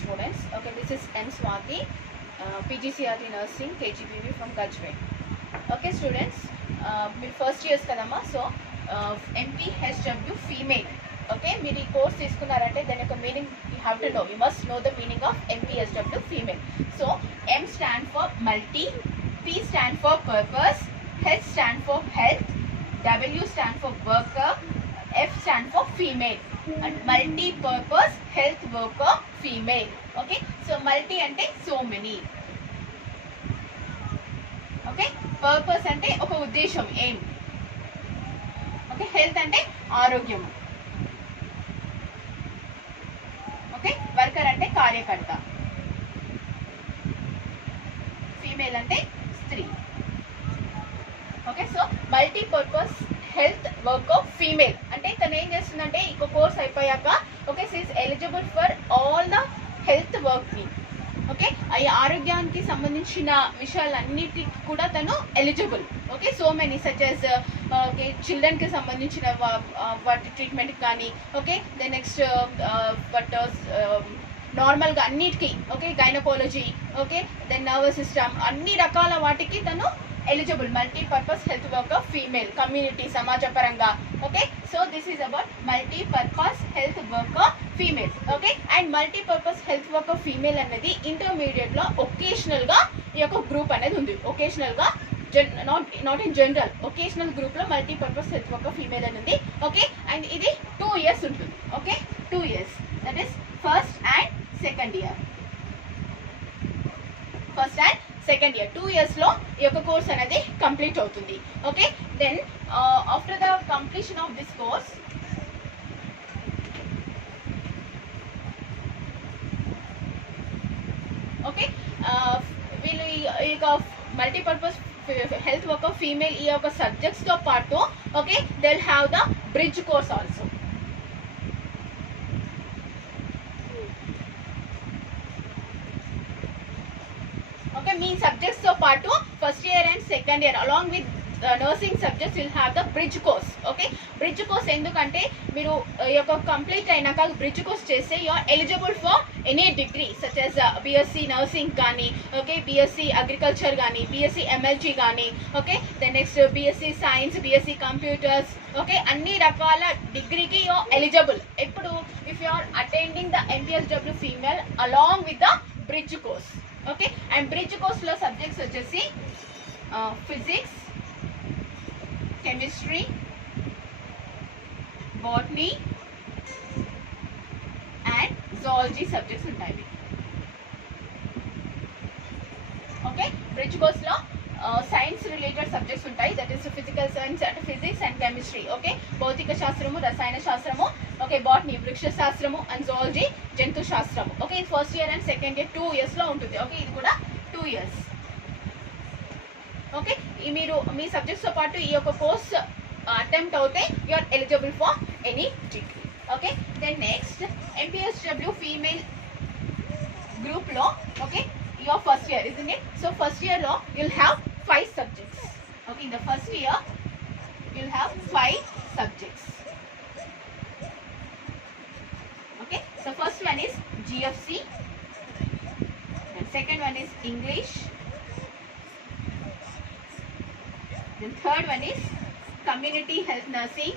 students. Okay, this is M. Swati, PGCRT Nursing, KGBV from Gajraula. Okay, students, first years kadama, so MPHW female. Okay, మీరు course తీసుకున్నారంటే దాని యొక్క meaning you have to know. You must know the meaning of MPHW female. So M stand for multi, P stand for purpose, H stand for health, W stand for worker, F stand for female. And multi-purpose health worker female. Okay, so multi ante so many. Okay, purpose ante oka uddesham aim. Okay, health ante ఆరోగ్యం. Okay, worker ante కార్యకర్త. Female ante స్త్రీ. Okay, so multi-purpose health worker female అంటే తను ఏం చేస్తుందంటే ఇంకో కోర్స్ అయిపోయాక okay she is eligible for all the health work ని. ఓకే ఈ ఆరోగ్యానికి సంబంధించిన విషయాలన్నిటికి కూడా తను eligible. Okay so many such as okay children కి సంబంధించిన వాటి ట్రీట్మెంట్ కానీ ఓకే దెన్ నెక్స్ట్ బట్ నార్మల్గా అన్నిటికీ okay gynaecology okay then nervous system అన్ని రకాల వాటికి తను eligible multi-purpose health worker female community samaja paranga. Okay, so this is about multi-purpose health worker female. Okay, and multi-purpose health worker female అనేది intermediate లో occasional గా ఈ యొక్క గ్రూప్ అనేది ఉంది. occasional గా not in general occasional group లో multi-purpose health worker female అని ఉంది. Okay, and ఇది 2 years ఉంటుంది. Okay, 2 years, that is first and second year. First and second year 2 years లో ఈ యొక్క కోర్స్ అనేది కంప్లీట్ అవుతుంది. Okay then after the completion of this course okay వీళ్ళు ఈ యొక్క మల్టీపర్పస్ హెల్త్ వర్కర్ ఫీమేల్ ఈ యొక్క సబ్జెక్ట్స్ తో పాటు okay they will have the bridge course also. Okay, మీ సబ్జెక్ట్స్ తో పాటు first year and second year along with nursing subjects will have the bridge course. Okay bridge course ఎందుకంటే మీరు ఈ యొక్క కంప్లీట్ అయినాక బ్రిడ్జ్ కోర్స్ చేస్తే you are eligible for any degree such as BSc nursing కానీ okay BSc agriculture కానీ BSc MLG కానీ okay then next BSc science BSc computers okay అన్ని రకాల డిగ్రీకి యు ఆర్ ఎలిజిబుల్. ఇప్పుడు if you are attending the MPHW female along with the bridge course. Okay and bridge కోర్స్లో subjects వచ్చేసి physics, chemistry, botany and zoology subjects ఉంటాయి. Okay bridge కోర్స్లో science related subjects ఉంటాయి, that is physical science and physics and chemistry. Okay భౌతిక శాస్త్రము, రసాయన శాస్త్రము, okay botany వృక్ష శాస్త్రము అండ్ జువాలజీ జంతు శాస్త్రము. ఓకే ఇది first year and second year 2 years లో ఉంటుంది. ఓకే ఇది కూడా 2 years. ఓకే మీరు మీ సబ్జెక్ట్స్తో పాటు ఈ యొక్క కోర్స్ అటెంప్ట్ అవుతే you are eligible for any degree. Okay then next MPHW female గ్రూప్లో okay your first year, isn't it? So first year law you'll have 5 subjects. Okay, in the first year you'll have 5 subjects. Okay, so first one is GFC, and second one is English, then third one is community health nursing,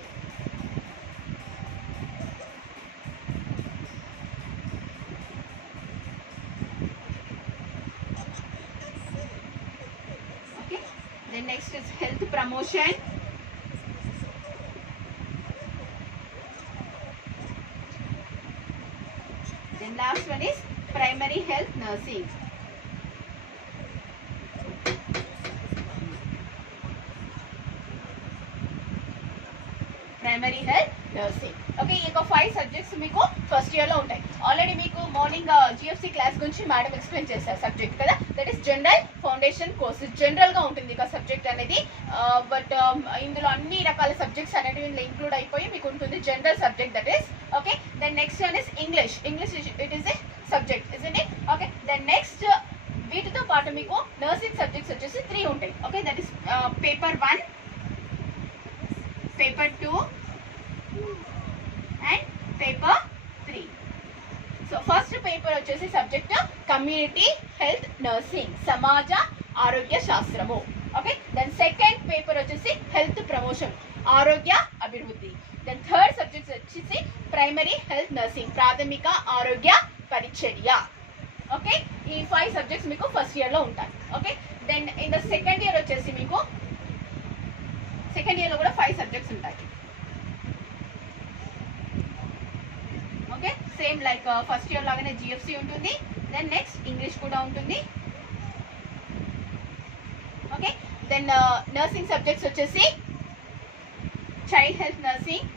then next is health promotion, then last one is primary health nursing. Primary health nursing. Okay ఈ యొక్క 5 సబ్జెక్ట్స్ మీకు first year లో ఉంటాయి. ఆల్రెడీ మీకు morning GFC class గురించి madam explain చేశారు సబ్జెక్ట్ కదా, that is general foundation course. General గా ఉంటుంది ఇక సబ్జెక్ట్ అనేది, బట్ ఇందులో అన్ని రకాల సబ్జెక్ట్స్ అనేవి ఇందులో ఇంక్లూడ్ అయిపోయి మీకు ఉంటుంది general subject, that is okay. Then next one is English. English it is a subject, isn't it? Okay then next వీటితో పాటు మీకు నర్సింగ్ సబ్జెక్ట్స్ వచ్చేసి 3 ఉంటాయి. Okay that is paper 1, paper 2 and paper 3. So first paper వచ్చేసి subject community health nursing, సమాజ ఆరోగ్య శాస్త్రము. Okay, then second paper వచ్చేసి హెల్త్ ప్రమోషన్, ఆరోగ్య అభివృద్ధి. దెన్ థర్డ్ సబ్జెక్ట్ వచ్చేసి ప్రైమరీ హెల్త్ నర్సింగ్, ప్రాథమిక ఆరోగ్య పరిచర్య. ఓకే, ఈ 5 సబ్జెక్ట్స్ మీకు ఫస్ట్ ఇయర్ లో ఉంటాయి. Okay, then in the second year వచ్చేసి మీకు సెకండ్ ఇయర్ లో కూడా 5 సబ్జెక్ట్స్ ఉంటాయి. Okay, same like first year లాగానే జిఎఫ్సి ఉంటుంది. దెన్ నెక్స్ట్ ఇంగ్లీష్ కూడా ఉంటుంది. ఓకే, దెన్ నర్సింగ్ సబ్జెక్ట్స్ వచ్చేసి child health nursing,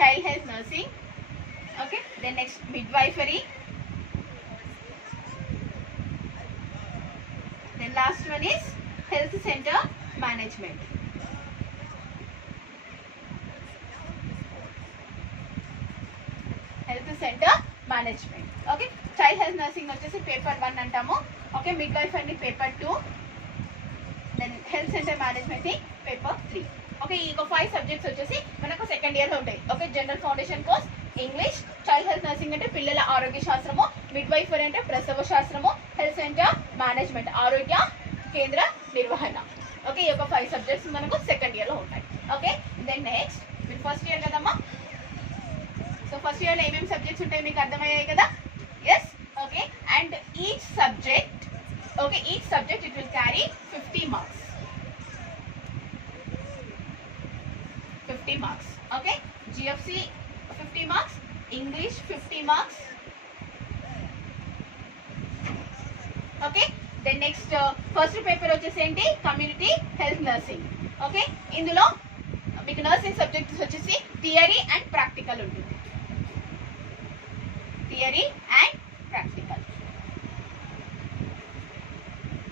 child health nursing. Okay, then next midwifery, then last one is health center management. Health center management. Okay, child health nursing వచ్చేసి పేపర్ 1 అంటాము. Okay, midwifery paper 2, then health center management paper 3. ఓకే, ఈ 5 సబ్జెక్ట్స్ వచ్చేసి మనకు second year లో ఉంటాయి. Okay, general foundation course English, child health nursing అంటే పిల్లల ఆరోగ్య శాస్త్రము, మిడ్వైఫరీ అంటే ప్రసవ శాస్త్రము, హెల్త్ సెంటర్ మేనేజ్మెంట్ ఆరోగ్య కేంద్ర నిర్వహణ. ఓకే, ఈ 5 సబ్జెక్ట్స్ మనకు సెకండ్ ఇయర్ లో ఉంటాయి. ఓకే, దెన్ నెక్స్ట్ మీరు ఫస్ట్ ఇయర్ కదమ్మా. సో ఫస్ట్ ఇయర్ లో ఏమేమి సబ్జెక్ట్స్ ఉంటాయి మీకు అర్థమయ్యాయి కదా? Yes. Okay, and each subject it will carry 50 marks. 50 marks. Okay, GFC 50 marks, English 50 marks. Okay, then next first paper వచ్చేసి ఏంటి కమ్యూనిటీ హెల్త్ నర్సింగ్. ఓకే, ఇందులో మీకు నర్సింగ్ సబ్జెక్ట్స్ వచ్చేసి థియరీ అండ్ ప్రాక్టికల్ ఉంటుంది. Theory and practical.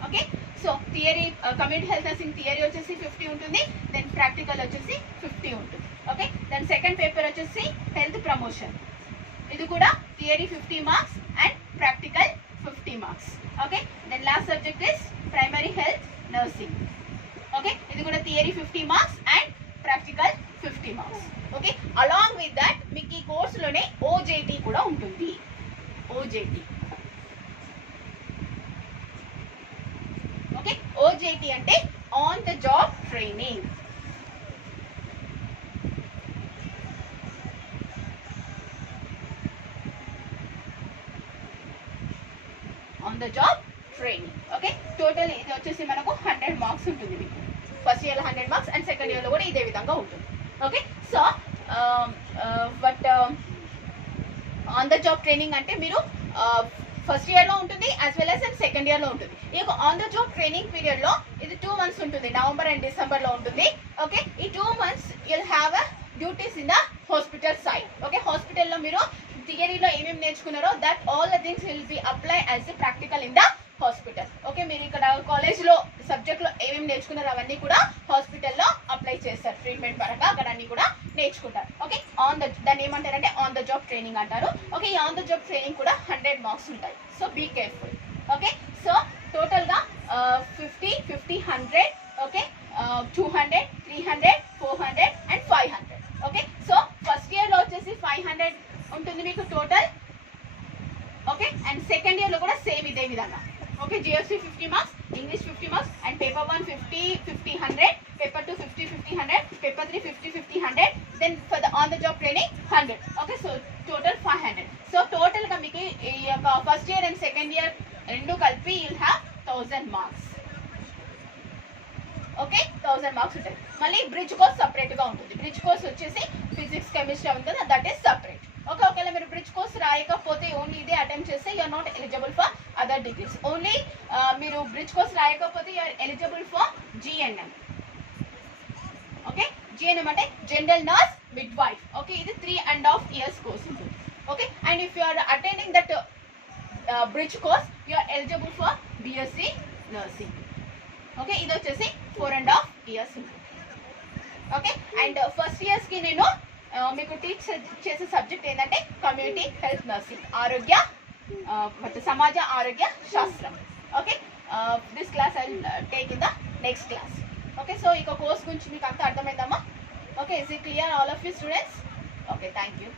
Okay, so theory community health nursing theory వచ్చేసి 50 ఉంటుంది, then practical వచ్చేసి 50 ఉంటుంది. ఓకే, దెన్ సెకండ్ పేపర్ వచ్చేసి హెల్త్ ప్రమోషన్. ఇది కూడా theory 50 marks and practical 50 marks. Okay, then last subject is primary health nursing. Okay, ఇది కూడా theory 50 marks and practical 50 marks. Okay, along with that మీకు ఈ కోర్సులోనే ఓజేటీ కూడా ఉంటుంది. ఓజేటీ. ఓకే, ఓజేటీ అంటే on the job training. On the job training. Okay, total ఇది వచ్చేసి మనకు 100 మార్క్స్ ఉంటుంది. మీకు ఫస్ట్ ఇయర్ లో 100 మార్క్స్ అండ్ సెకండ్ ఇయర్ లో కూడా ఇదే విధంగా ఉంటుంది. Okay, so but on the job training అంటే మీరు ఫస్ట్ ఇయర్ లో ఉంటుంది as well as and second year లో ఉంటుంది. ఈ on the job training period లో ఇది 2 months ఉంటుంది, నవంబర్ అండ్ డిసెంబర్ లో ఉంటుంది. ఓకే, ఈ 2 months you'll have duties in the hospital side. Okay, హాస్పిటల్లో మీరు థియరీలో ఏమేమి నేర్చుకున్నారో that all the things will be apply as a practical in the hospital. Okay, మీరు ఇక్కడ కాలేజ్లో సబ్జెక్ట్లో ఏమేమి నేర్చుకున్నారో అవన్నీ కూడా హాస్పిటల్లో అప్లై చేస్తారు. ట్రీట్మెంట్ పరంగా అక్కడ అన్ని కూడా నేర్చుకుంటారు. ఓకే, దాన్ని ఏమంటారంటే ఆన్ ద జాబ్ ట్రైనింగ్ అంటారు. ఓకే, ఈ ఆన్ ద జాబ్ ట్రైనింగ్ కూడా 100 మార్క్స్ ఉంటాయి. So be careful. Okay, so టోటల్గా 50, 50, 100. Okay, 200, 300, 400 and 500. Okay, so first ఇయర్లో వచ్చేసి 500 ఉంటుంది మీకు టోటల్. ఓకే, అండ్ సెకండ్ ఇయర్లో కూడా సేమ్ ఇదే విధంగా. Okay, GFC 50 marks, English 50 marks and paper 1 50, 50, 100, paper 2 50, 50, 100, paper 3 50, 50, 100, then for the on the job training 100. Okay, so total 500. So టోటల్గా మీకు ఈ యొక్క first year and second year రెండు కలిపి you'll have 1000 marks. Okay, 1000 marks ఉంటాయి. మళ్ళీ బ్రిడ్జ్ కోర్స్ సపరేట్గా ఉంటుంది. బ్రిడ్జ్ కోర్స్ వచ్చేసి ఫిజిక్స్ కెమిస్ట్రీ ఉంటుంది, దట్ ఈస్ సపరేట్. ఓకే, ఒకవేళ మీరు బ్రిడ్జ్ కోర్స్ రాయకపోతే ఓన్లీ ఇదే అటెంప్ట్ చేస్తే you're not eligible for other degrees. Only మీరు బ్రిడ్జ్ కోర్స్ రాయకపోతే you're eligible for GNM. Okay, GNM అంటే జనరల్ నర్స్ మిడ్వైఫ్. ఓకే, ఇది 3.5 years కోర్స్ ఉంటుంది. Okay, and if you are attending that bridge course you're eligible for BSc nursing. Okay, ఇది వచ్చేసి 4.5 years ఉంటుంది. Okay, and first ఇయర్స్కి నేను మీకు టీచ్ చేసే సబ్జెక్ట్ ఏంటంటే కమ్యూనిటీ హెల్త్ నర్సింగ్, ఆరోగ్య సమాజ ఆరోగ్య శాస్త్రం. Okay, this class I will take in the next class. Okay, so ఇక కోర్స్ గురించి మీకు అంతా అర్థమైందమ్మా? Okay, is it clear all of you students? Okay, thank you.